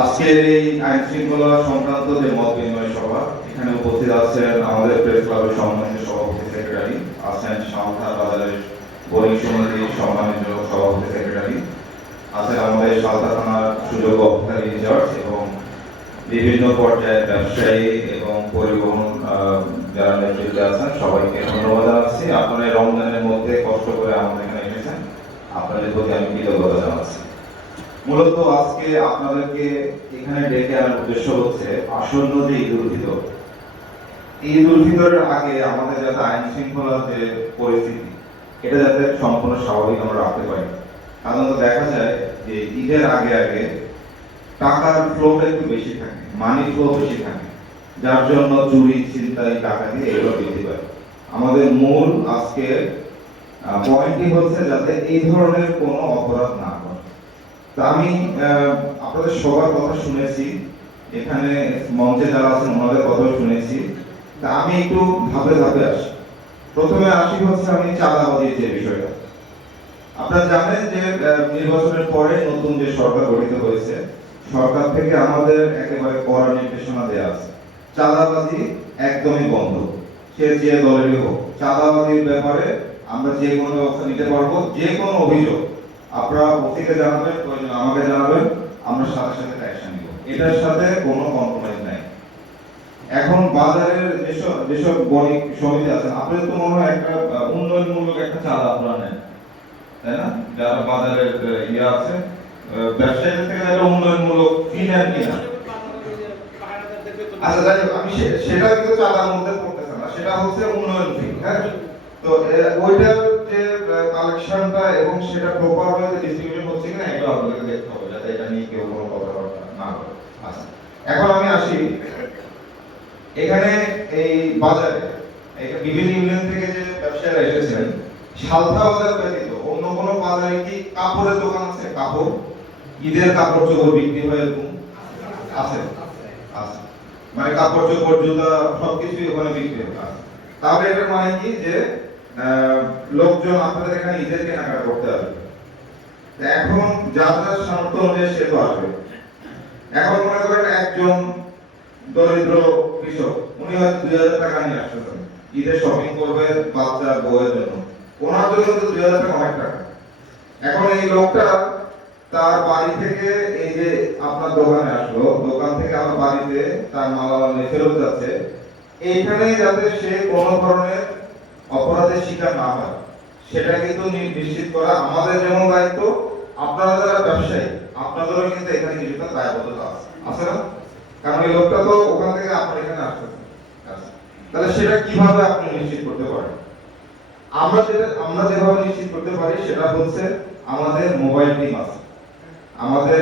আজকের এই আইন শৃঙ্খলা সংক্রান্ত যে মত বিনিময় সভা, এখানে উপস্থিত আছেন আমাদের প্রেস ক্লাবের সম্মানিত সভাপতি সেক্রেটারি, আছেন সাঁওথা বাজারের বোরিং সমিতির সম্মানিত সভাপতি সেক্রেটারি, আছেন আমাদের সাঁওথা থানার সুযোগ্য অফিসার ইনচার্জ এবং বিভিন্ন পর্যায়ের ব্যবসায়ী এবং পরিবহন যারা নেতৃত্বে আছেন, সবাইকে ধন্যবাদ জানাচ্ছি। আপনারা রমজানের মধ্যে কষ্ট করে আমাদের এখানে এসেছেন, আপনাদের প্রতি আমি কৃতজ্ঞতা জানাচ্ছি। মূলত আজকে আপনাদেরকে এখানে ডেকে আনার উদ্দেশ্য হচ্ছে আসন্ন যে ঈদ উল ফিতরের আগে আমাদের যাতে আইন শৃঙ্খলার যে পরিস্থিতি, এটা যাতে সম্পূর্ণ স্বাভাবিক আমরা রাখতে পারি। সাধারণত দেখা যায় যে ঈদের আগে আগে টাকার ফ্লোটা একটু বেশি থাকে, মানি ফ্লো বেশি থাকে, যার জন্য চুরি, ছিনতাই, ডাকাতি এগুলো বৃদ্ধি পায়। আমাদের মূল আজকে পয়েন্টই হচ্ছে যাতে এই ধরনের কোনো অপরাধ না হয়। তা আমি আপনাদের সবার কথা শুনেছি, এখানে মঞ্চে যারা আছেন ওনাদের কথাও শুনেছি। তা আমি একটু ধাপে ধাপে আসি। প্রথমে আসি হচ্ছে আমি চাঁদাবাজির যে বিষয়টা। আপনারা জানেন যে নির্বাচনের পরে নতুন যে সরকার গঠিত হয়েছে, সরকার থেকে আমাদের একেবারে কড়া নির্দেশনা দেওয়া আছে, চাঁদাবাজি একদমই বন্ধ। সে যে দলেরই হোক, চাঁদাবাজির ব্যাপারে আমরা যে কোনো ব্যবস্থা নিতে পারবো। যে কোনো অভিযোগ আপনারা ওসিকে জানাবেন, প্রয়োজন আমাকে জানাবেন, আমরা সাথে সাথে অ্যাকশন নিব। এটার সাথে কোনো কম্প্রোমাইজ নাই। এখন বাজারের যেসব বণিক সমিতি আছেন, আপনাদের তো মনে হয় একটা উন্নয়নমূলক একটা চাঁদা আপনারা নেন, তাই না? যারা বাজারের আছে ব্যবসায়ীদের থেকে যারা উন্নয়নমূলক ফি নেন কিনা? আচ্ছা, যাই হোক, আমি সেটা কিন্তু চাঁদার মধ্যে পড়তেছে না, সেটা হচ্ছে উন্নয়ন ফি। হ্যাঁ, তো ওইটার যে কালেকশনটা এবং সেটা প্রপার ভাবে ডিস্ট্রিবিউশন হচ্ছে কিনা এগুলো আপনাদেরকে দেখতে হবে, যাতে এটা নিয়ে কেউ কোনো কথাবার্তা না করে। আচ্ছা, এখন আমি আসি এখানে এই বাজারে বিভিন্ন ইউনিয়ন থেকে যে ব্যবসায়ীরা এসেছেন, সালথা বাজার ব্যতীত অন্য কোনো বাজারে কি কাপড়ের দোকান আছে? কাপড়, ঈদের কাপড় চোপড় বিক্রি হয় এরকম আছে? আছে, মানে কাপড় চোপড়, জুতা সবকিছুই ওখানে বিক্রি হয়। তাহলে এটার মানে কি যে লোকজন আপনাদের এখানে ঈদের কেনাকাটা করতে আসবে। এখন যার যার সামর্থ্য অনুযায়ী সে তো আসবে। এখন মনে করেন একজন দরিদ্র কৃষক, উনি হয়তো 2000 টাকা নিয়ে আসতেছেন, ঈদের শপিং করবে বাচ্চার বউয়ের জন্য, ওনার জন্য তো 2000 টাকা অনেক টাকা। এখন এই লোকটা তার বাড়ি থেকে এই যে আপনার দোকানে আসলো, দোকান থেকে আমার বাড়িতে তার মালামাল নিয়ে ফেরত যাচ্ছে, এইখানে যাতে সে কোনো ধরনের অপরাধের শিকার না হয়, সেটা কিন্তু নিশ্চিত করা আমাদের যেমন দায়িত্ব, আপনারা যারা ব্যবসায়ী আপনাদেরও কিন্তু এখানে কিছুটা দায়বদ্ধতা আছে না? কারণ এই লোকটা তো ওখান থেকে আপনার এখানে আসতেছে। তাহলে সেটা কিভাবে আপনি নিশ্চিত করতে পারেন? আমরা যেভাবে নিশ্চিত করতে পারি সেটা হচ্ছে আমাদের মোবাইল টিম আছে, আমাদের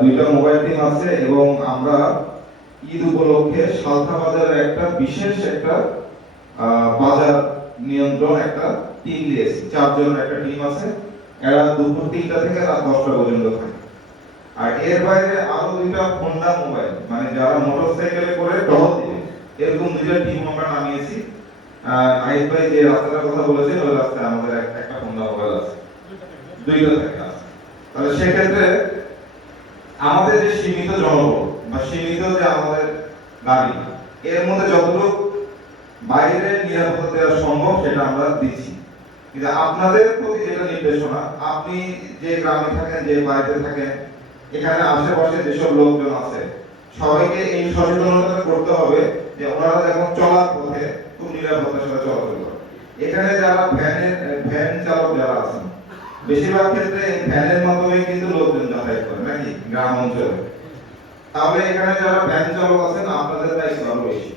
2টা মোবাইল টিম আছে, এবং আমরা ঈদ উপলক্ষে সালথা বাজারের একটা বিশেষ একটা বাজার নিয়ন্ত্রণ একটা টিম দিয়েছি। 4 জনের একটা টিম আছে, এরা দুপুর 3টা থেকে রাত 10টা পর্যন্ত থাকে। আর এর বাইরে আরো 2টা হোন্ডা মোবাইল, মানে যারা মোটরসাইকেলে করে টহল দিবে, এরকম 2টা টিম আমরা নামিয়েছি। নাইট ভাই যে রাস্তাটার কথা বলেছেন, ওই রাস্তায় আমাদের একটা হোন্ডা মোবাইল আছে, 2টা থাকে আছে। তাহলে সেক্ষেত্রে আমাদের যে সীমিত জনবল বা সীমিত যে আমাদের গাড়ি, এর মধ্যে যতটুকু বাইরে নিরাপত্তা দেওয়া সম্ভব সেটা আমরা দিচ্ছি। কিন্তু আপনাদের প্রতি যেটা নির্দেশনা, আপনি যে গ্রামে থাকেন, যে বাড়িতে থাকেন, এখানে আশেপাশে যেসব লোকজন আছে, সবাইকে এই সচেতনতা করতে হবে যে ওনারা যখন চলার পথে খুব নিরাপত্তার সাথে চলাচল করে। এখানে যারা ভ্যান চালক যারা আছেন, বেশিরভাগ ক্ষেত্রে এই ভ্যানের মাধ্যমে কিন্তু লোকজন যাতায়াত করে নাকি গ্রাম অঞ্চলে। তাহলে এখানে যারা ভ্যান চালক আছেন, আপনাদের দায়িত্ব আরো বেশি।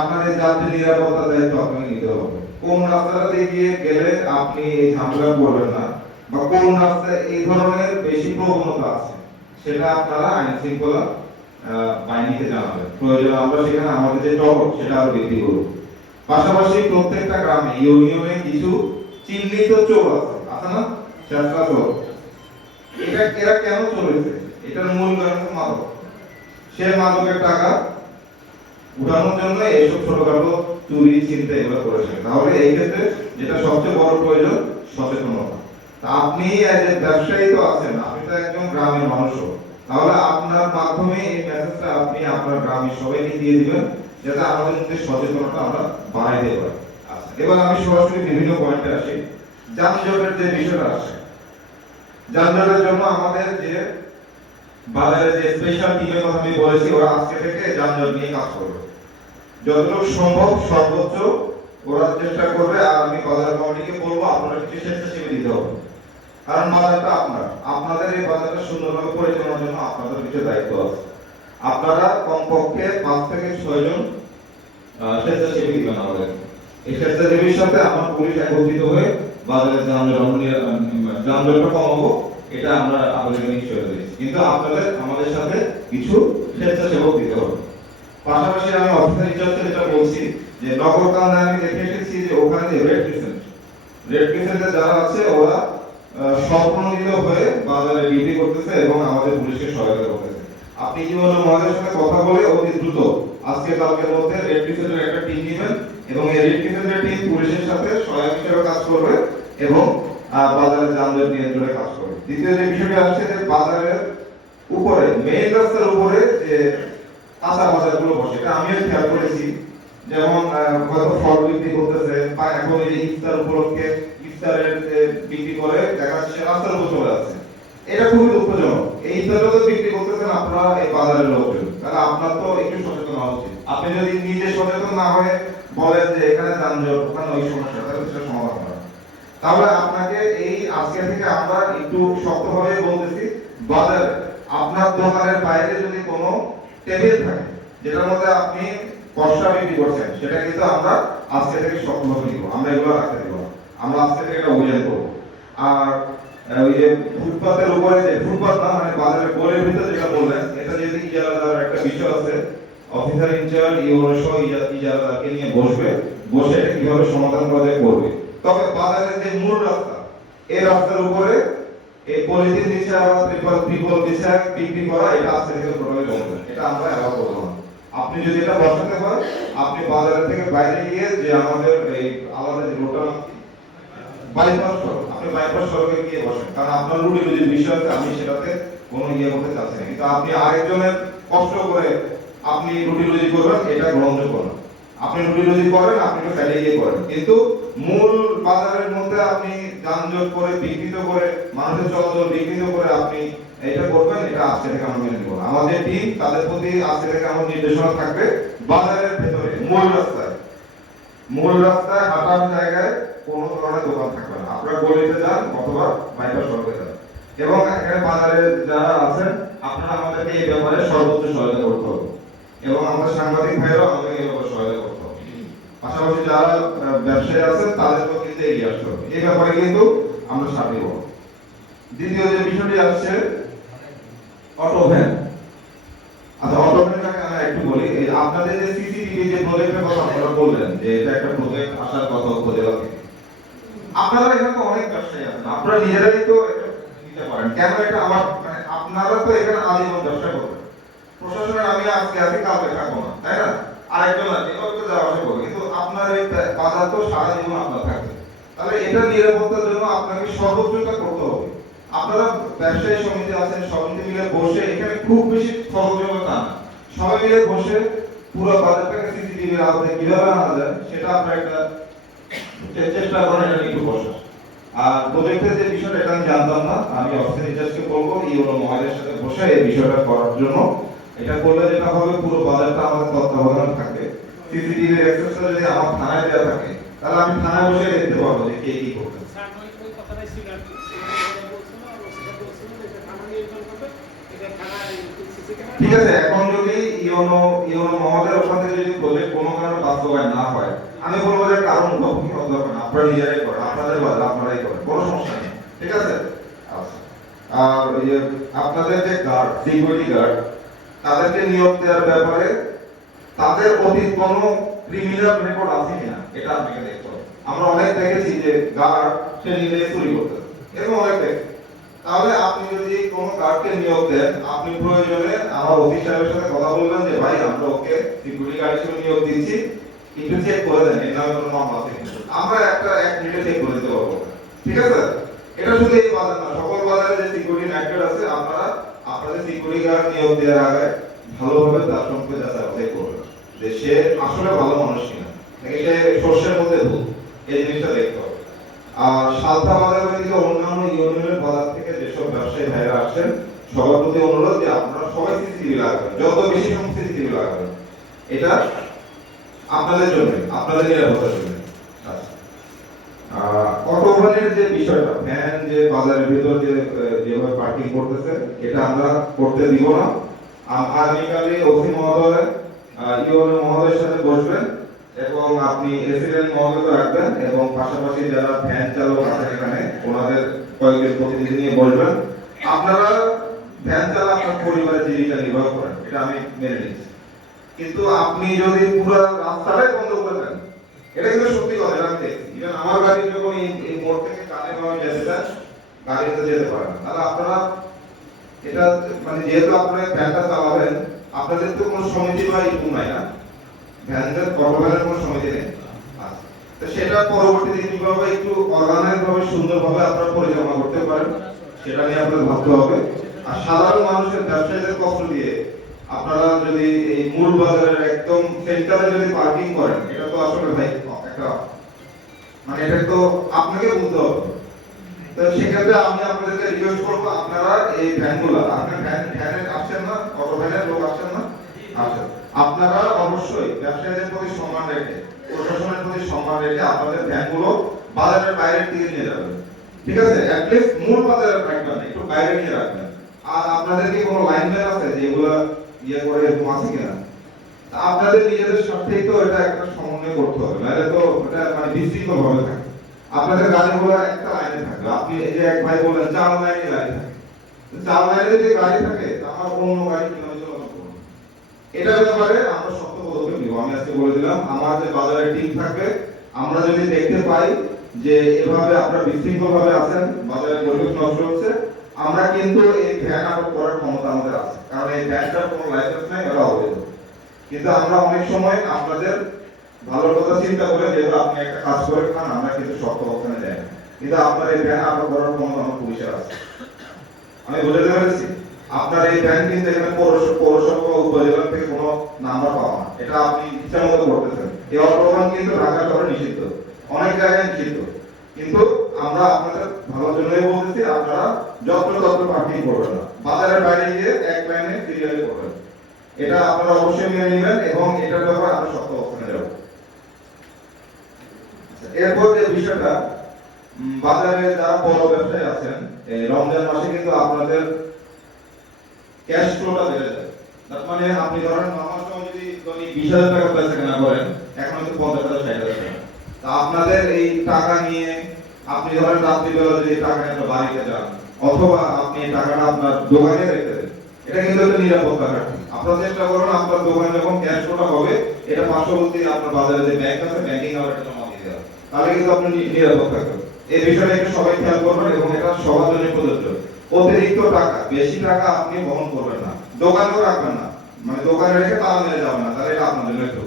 আপনাদের যাত্রী নিরাপত্তার দায়িত্ব আপনাকে নিতে হবে। কোন রাস্তাটা দিয়ে গেলে আপনি এই ঝামেলা করবেন না, বা কোন রাস্তায় এই ধরনের বেশি প্রবণতা আছে, সেটা আপনারা আইন শৃঙ্খলা বাহিনীকে জানাবেন। প্রয়োজন আমরা সেখানে আমাদের যে টহল সেটা আরো বৃদ্ধি করব। পাশাপাশি প্রত্যেকটা গ্রামে ইউনিয়নে কিছু চিহ্নিত চোর আছে না, চেষ্টা চোর। এরা কেন চলেছে? এটার মূল কারণ মাদক। সে মাদকের টাকা উঠানোর জন্য এইসব ছোটখাটো চুরি, ছিনতাই এগুলো করেছে। তাহলে এই ক্ষেত্রে যেটা সবচেয়ে বড় প্রয়োজন, সচেতনতা। আপনি এজ এ ব্যবসায়ী তো আছেন, আপনি তো একজন গ্রামের মানুষও, তাহলে আপনার মাধ্যমে এই মেসেজটা আপনি আপনার গ্রামের সবাইকে দিয়ে দিবেন, যাতে আমাদের মধ্যে সচেতনতা আমরা বাড়াইতে পারি। আচ্ছা, এবার আমি সরাসরি বিভিন্ন পয়েন্টে আসি। যানজটের যে বিষয়টা আসে, যানজটের জন্য আমাদের যে বাজারে যে স্পেশাল টিমের কথা আমি বলেছি, ওরা আজকে থেকে যানজট নিয়ে কাজ করবে, যতটুকু সম্ভব সর্বোচ্চ ওরা চেষ্টা করবে। আর আমি বাজার কমিটিকে বলবো আপনারা কিছু স্বেচ্ছাসেবী দিতে হবে, কারণ বাজারটা আপনাদের এই বাজারটা সুন্দরভাবে পরিচালনার জন্য আপনাদের কিছু দায়িত্ব আছে। আপনারা কমপক্ষে 5 থেকে 6 জন স্বেচ্ছাসেবী দিবেন আমাদের। এই স্বেচ্ছাসেবীর সাথে আমার পুলিশ একত্রিত হয়ে বাজারের যানজটটা কমাবো, এটা আমরা আপনাদের নিশ্চয় দিয়েছি। কিন্তু আপনাদের আমাদের সাথে কিছু স্বেচ্ছাসেবক দিতে হবে। পাশাপাশি আমি অফিসার ইনচার্জকে যেটা বলছি যে নগরকান্দে আমি দেখে এসেছি যে ওখানে যে রেড ক্রিসেন্টে যারা আছে ওরা স্বপ্নদিত হয়ে বাজারে ডিউটি করতেছে এবং আমাদের পুলিশকে সহায়তা করতেছে। আপনি কি বলুন আমাদের সাথে কথা বলে অতি দ্রুত আজকে কালকের মধ্যে রেড ক্রিসেন্টের একটা টিম নেবেন এবং এই রেড ক্রিসেন্টের টিম পুলিশের সাথে সহায়ক হিসেবে কাজ করবে এবং বাজারের যানজট নিয়ন্ত্রণে কাজ করবে। দ্বিতীয় যে বিষয়টি আসছে যে বাজারের উপরে মেইন রাস্তার উপরে যে কাঁচা বাজারগুলো বসে, এটা আমিও খেয়াল করেছি। যেমন হয়তো ফল বিক্রি করতেছে বা এখন এই ইফতার উপলক্ষে ইফতারের বিক্রি করে দেখা যাচ্ছে রাস্তার উপর চলে যাচ্ছে, এটা খুবই দুঃখজনক। এই ইফতারটা তো বিক্রি করতেছেন আপনারা এই বাজারের লোকজন, তাহলে আপনার তো একটু সচেতন হওয়া উচিত। আপনি যদি নিজে সচেতন না হয়ে বলেন যে এখানে যানজট ওখানে ওই সমস্যা, তাহলে সেটা সমাধান হবে। তাহলে আপনাকে এই আজকে থেকে আমরা একটু শক্তভাবে বলতেছি, বাজারে আপনার দোকানের বাইরে যদি কোনো টেবিল থাকে যেটার মধ্যে আপনি পশরা বিক্রি করছেন, সেটা কিন্তু আমরা আজকে থেকে শক্তভাবে নিব, আমরা এগুলো রাখতে দেব না। আমরা আজকে থেকে এটা অভিযান করব। আর ওই যে ফুটপাতের উপরে যে ফুটপাত না মানে বাজারের গলির ভিতরে যেটা বললেন, এটা যদি ইজারাদার একটা বিষয় আছে, অফিসার ইনচার্জ ইওরসহ ইজারাদারকে নিয়ে বসবে, বসে এটা কিভাবে সমাধান করা যায় করবে। তবে বাজারের যে মূল রাস্তা, এই রাস্তার উপরে এই পলিথিন নিচে আবার ত্রিপল নিচে বিক্রি করা, এটা আজকে থেকে টোটালি বন্ধ, এটা আমরা অ্যালাউ করব না। আপনি যদি এটা বসাতে পারেন, আপনি বাজার থেকে বাইরে গিয়ে যে আমাদের এই আলাদা যে রোডটা বাইপাস সড়ক, আপনি বাইপাস সড়কে গিয়ে বসেন, কারণ আপনার রুটি রুজির বিষয় আছে, আমি সেটাতে কোনো ইয়ে করতে চাচ্ছি না। কিন্তু আপনি আরেকজনের কষ্ট করে আপনি রুটি রুজি করবেন, এটা গ্রহণযোগ্য না। আপনি রুটি রুজি করেন, আপনি একটু সাইডে গিয়ে করেন, কিন্তু মূল বাজারের মধ্যে আপনি যানজট করে বিঘ্নিত করে মানুষের চলাচল বিঘ্নিত করে আপনি এটা করবেন, এটা আজকে থেকে আমরা মেনে নিব। আমাদের টিম তাদের প্রতি আজকে থেকে আমার নির্দেশনা থাকবে, বাজারের ভেতরে মূল রাস্তায় হাঁটার জায়গায় কোনো ধরনের দোকান থাকবে না। আপনারা গলিতে যান অথবা বাইপাস সড়কে যান, এবং এখানে বাজারে যারা আছেন আপনারা আমাদেরকে এই ব্যাপারে সর্বোচ্চ সহায়তা করতে হবে এবং আমাদের সাংবাদিক ভাইরাও আমাদের এই ব্যাপারে সহায়তা করতে হবে। পাশাপাশি যারা ব্যবসায়ী আছেন তাদেরকেও কিন্তু এগিয়ে আসতে হবে, এই ব্যাপারে কিন্তু আমরা সাথে হব। দ্বিতীয় যে বিষয়টি আসছে অটো ভ্যান। আচ্ছা, অটো ভ্যানটাকে আমরা একটু বলি। এই আপনাদের যে সিসিটিভি যে প্রজেক্টের কথা আপনারা বললেন যে এটা একটা প্রজেক্ট আসার কথা উপজেলা থেকে, আপনারা এখানে তো অনেক ব্যবসায়ী আছেন, আপনারা নিজেরাই তো এটা নিতে পারেন। কেন এটা আমার মানে আপনারা তো এখানে আজীবন ব্যবসা করবেন, প্রশাসনের আমি আজকে আছি কালকে থাকবো না, তাই না? আরেকজন আছে এভাবে তো যাওয়া আসা করবে, কিন্তু আপনার এই বাজার তো সারা জীবন আপনার থাকবে। তাহলে এটা নিরাপত্তার জন্য আপনাকে সর্বোচ্চটা করতে হবে। আপনারা ব্যবসায়ী সমিতি আছেন, সমিতি মিলে বসে এখানে খুব বেশি সহযোগিতা না, সবাই মিলে বসে পুরো বাজারটাকে সিসিটিভির আওতায় কিভাবে আনা যায় সেটা আপনারা একটা চেষ্টা করেন, এটা একটু বসে। আর প্রজেক্টের যে বিষয়টা এটা আমি জানতাম না, আমি অফিসার ইনচার্জকে বলবো ইউনো মহাজের সাথে বসে এই বিষয়টা করার জন্য। এটা করলে যেটা হবে, পুরো বাজারটা আমাদের তত্ত্বাবধানে থাকবে। সিসিটিভি অ্যাক্সেসটা যদি আমার থানায় দেওয়া থাকে, তাহলে আমি থানায় বসে দেখতে পারবো যে কে কি করছে। ঠিক আছে, এখন যদি ইউনো মহোদয় ওখান থেকে যদি প্রজেক্ট কোনো কারণে বাস্তবায়ন না হয়, আমি বলবো যে কারণ উদ্ভাবন করার দরকার না, আপনারা নিজেরাই করেন, আপনাদের বাজার আপনারাই করেন, কোনো সমস্যা নেই। ঠিক আছে। আচ্ছা, আর ওই যে আপনাদের যে গার্ড, সিকিউরিটি গার্ড, তাদেরকে নিয়োগ দেওয়ার ব্যাপারে তাদের অতীত কোনো ক্রিমিনাল রেকর্ড আছে কিনা এটা আপনাকে দেখতে হবে। আমরা অনেক দেখেছি যে গার্ড সে নিজে চুরি করতেছে, এরকম অনেক দেখি। তাহলে আপনি যদি কোনো গার্ডকে নিয়োগ দেন, আপনি প্রয়োজনে আমার অফিস সাহেবের সাথে কথা বলবেন যে ভাই আমরা ওকে সিকিউরিটি গার্ড হিসেবে নিয়োগ দিচ্ছি, একটু চেক করে দেন এর নামে কোনো মামলা আছে কিনা। আমরা এক মিনিটে চেক করে দিতে পারবো। ঠিক আছে। এটা শুধু এই বাজার না, সকল বাজারে যে সিকিউরিটি নাইট গার্ড আছে আপনারা আপনাদের সিকিউরিটি গার্ড নিয়োগ দেওয়ার আগে ভালোভাবে তার সম্পর্কে যাচাই করবেন যে সে আসলে ভালো মানুষ কিনা, নাকি সে সর্ষের মধ্যে ভূত, এই জিনিসটা দেখতে হবে। আর সালথা বাজার থেকে অন্যান্য ইউনিয়নের বাজার থেকে যেসব ব্যবসায়ী ভাইরা আসছেন, সবার প্রতি অনুরোধ যে আপনারা সবাই সিসিটিভি লাগাবেন, যত বেশি সংখ্যক সিসিটিভি লাগাবেন, এটা আপনাদের জন্য, আপনাদের নিরাপত্তার জন্য। অটোভ্যানের যে বিষয়টা, ভ্যান যে বাজারের ভিতর যেভাবে পার্কিং করতেছে, এটা আমরা করতে দিব না। আগামীকালে ওসি মহোদয় ইউএনও মহোদয়ের সাথে বসবেন এবং আপনি এসিডেন্ট মহোদয় রাখবেন এবং পাশাপাশি যারা ভ্যান চালক আছে এখানে ওনাদের কয়েকজন প্রতিনিধি নিয়ে বসবেন। আপনারা ভ্যান চালক আপনার পরিবারের জীবিকা নির্বাহ করেন, এটা আমি মেনে নিচ্ছি, কিন্তু আপনি যদি পুরো রাস্তাটাই বন্ধ করে দেন, এটা কিন্তু সত্যি কথা, এটা আমি দেখছি। ইভেন আমার গাড়ি যখন এই মোড় থেকে কানে ভাবে যেতে চান, গাড়িতে যেতে পারেন। তাহলে আপনারা এটা মানে যেহেতু আপনারা ভ্যানটা চালাবেন, আপনাদের তো কোনো সমিতি বা ইস্যু নাই না, ভ্যানদের অটোভ্যানের কোনো সমিতি নেই। আচ্ছা, তো সেটা পরবর্তীতে কিভাবে একটু অর্গানাইজ ভাবে সুন্দরভাবে আপনারা পরিচালনা করতে পারেন, সেটা নিয়ে আপনাদের ভাবতে হবে। আর সাধারণ মানুষের ব্যবসায়ীদের কষ্ট দিয়ে আপনারা যদি এই মূল বাজারের একদম সেন্টারে যদি পার্কিং করেন, এটা তো আসলে ভাই একটা মানে এটা তো আপনাকে বুঝতে হবে। তো সেক্ষেত্রে আমি আপনাদেরকে রিকোয়েস্ট করবো, আপনারা এই ভ্যানগুলো, আপনার ভ্যানে আসছেন না, অটো ভ্যানের লোক আসছেন না, আচ্ছা, আপনারা অবশ্যই ব্যবসায়ীদের প্রতি সম্মান রেখে, প্রশাসনের প্রতি সম্মান রেখে আপনাদের ভ্যানগুলো বাজারের বাইরের দিকে নিয়ে যাবেন, ঠিক আছে? অ্যাটলিস্ট মূল বাজারের রাখবেন, একটু বাইরে নিয়ে রাখবেন। আর আপনাদের কি কোনো লাইনম্যান আছে যেগুলো ইয়ে করে এরকম আছে কিনা? আপনাদের নিজেদের স্বার্থেই তো এটা একটা সমন্বয় করতে হবে, নাহলে তো এটা মানে বিশৃঙ্খল ভাবে থাকে। আপনাদের গাড়িগুলো একটা লাইনে থাকবে, আপনি এই যে এক ভাই বললেন 4 লাইনে গাড়ি থাকে, 4 লাইনে যে গাড়ি থাকে আমার অন্য গাড়ি কিভাবে চলাচল করবে, এটার ব্যাপারে আমরা শক্ত পদক্ষেপ নিব। আমি আজকে বলে দিলাম, আমার যে বাজারে টিম থাকবে, আমরা যদি দেখতে পাই যে এভাবে আপনারা বিশৃঙ্খল ভাবে আছেন, বাজারে পরিবেশ নষ্ট হচ্ছে, আমরা কিন্তু এই ভ্যান আটক করার ক্ষমতা আমাদের আছে, কারণ এই ভ্যানটার কোনো লাইসেন্স নেই, এটা অবৈধ। কিন্তু আমরা অনেক সময় আপনাদের ভালো কথা চিন্তা করে, যেহেতু আপনি একটা কাজ করে খান, আমরা কিন্তু শক্ত অবস্থানে যাই, কিন্তু আপনার এই ভ্যান আটক করার ক্ষমতা আমার পুলিশের আছে। আমি বুঝতে পেরেছি আপনার এই ভ্যান কিন্তু এখানে পৌরসভা উপজেলা থেকে কোনো নাম্বার পাওয়া না, এটা আপনি ইচ্ছা মতো করতেছেন। এই অটোবান কিন্তু ঢাকা শহরে নিষিদ্ধ, অনেক জায়গায় নিষিদ্ধ, কিন্তু আমরা আপনাদের ভালোর জন্যই বলতেছি, আপনারা যত্র পার্কিং করবেন না, বাজারের বাইরে গিয়ে এক লাইনে সিরিয়ালি করবেন, এটা আপনারা অবশ্যই মেনে নেবেন এবং এটার ব্যাপারে আমরা শক্ত অবস্থানে যাব। এরপর যে বিষয়টা, বাজারে যারা বড় ব্যবসায়ী আছেন, এই রমজান মাসে কিন্তু আপনাদের ক্যাশ ফ্লোটা বেড়ে যায়। তার মানে আপনি ধরেন নরমাল সময় যদি 20,000 টাকা বেচা কেনা করেন, এখন হয়তো 50,000 60,000 টাকা। তা আপনাদের এই টাকা নিয়ে আপনি ধরেন রাত্রিবেলা যদি টাকা নিয়ে বাড়িতে যান, অথবা আপনি টাকাটা আপনার দোকানে রেখে দেন, এটা কিন্তু একটা নিরাপত্তা ঘাটতি। আপনারা চেষ্টা করবেন আপনার দোকানে যখন ক্যাশ ফ্লোটা হবে, এটা পার্শ্ববর্তী আপনার বাজারে যে ব্যাংক আছে, ব্যাংকিং আওয়ারটা জমা দিয়ে দেওয়া, তাহলে কিন্তু আপনি নিরাপদ থাকবেন। এই বিষয়টা একটু সবাই খেয়াল করবেন এবং এটা সবার জন্য প্রযোজ্য। অতিরিক্ত টাকা, বেশি টাকা আপনি বহন করবেন না, দোকানেও রাখবেন না, মানে দোকানে রেখে তালা মেরে যাবেন না, তাহলে এটা আপনার জন্য একটু।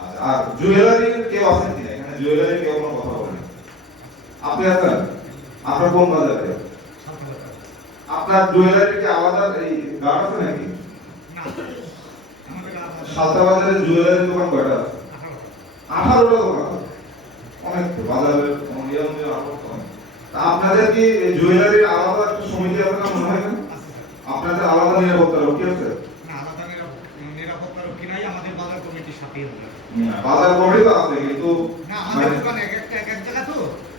আচ্ছা, আর জুয়েলারি কেউ আছেন কিনা এখানে? জুয়েলারি কেউ কোনো কথা বলেন? আপনি আছেন? আপনার কোন বাজারে? আপনার জুয়েলারি কি আলাদা এই গার্ড আছে নাকি? সালথা বাজারে জুয়েলারি দোকান কয়টা আছে? 18টা দোকান, অনেক বাজারের নিয়ম আপনাদের কি জুয়েলারির আলাদা একটা সমিতি আছে না মনে হয় না? আপনাদের আলাদা নিরাপত্তা রক্ষী আছে? না, আলাদা নিরাপত্তা রক্ষী নাই, আমাদের বাজার কমিটির সাথেই হবে। বাজার কমিটি তো আছে, কিন্তু না, আমাদের দোকান এক জায়গা তো,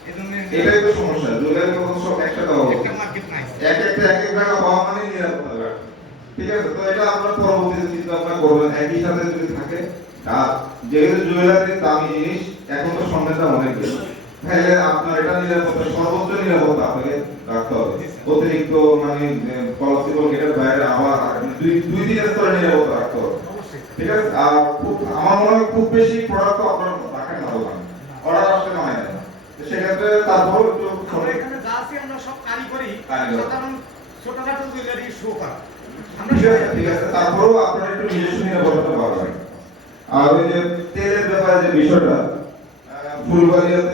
এজন্য এটাই তো সমস্যা, জুয়েলারি তো সব একসাথে হবে, একটা মার্কেট নাই, এক জায়গা হওয়া মানে নিরাপত্তা। ঠিক আছে, তো এটা আপনারা পরবর্তীতে চিন্তা ভাবনা করবেন, একই সাথে যদি থাকে। আর যেহেতু জুয়েলারির দামি জিনিস, এখন তো স্বর্ণের দাম অনেক বেশি, তাহলে আপনার এটা নিরাপত্তা, সর্বোচ্চ নিরাপত্তা আপনাকে রাখতে হবে। অতিরিক্ত মানে পলিসিবল গেটের বাইরে আবার দুই তিন স্তরের নিরাপত্তা রাখতে হবে, ঠিক আছে? আর আমার মনে হয় খুব বেশি প্রোডাক্ট আপনার রাখেন না দোকানে, অর্ডার আসলে হয় না, সেক্ষেত্রে তারপর একটু আমরা এখানে যা আছে আমরা সব কারিগরি, সাধারণ ছোটখাটো জুয়েলারি শো করা, ঠিক আছে, তারপরেও আপনারা একটু নিজস্ব নিরাপত্তা পাবেন। আর ওই যে তেলের ব্যাপারে যে বিষয়টা, ফুলবাড়িয়াতে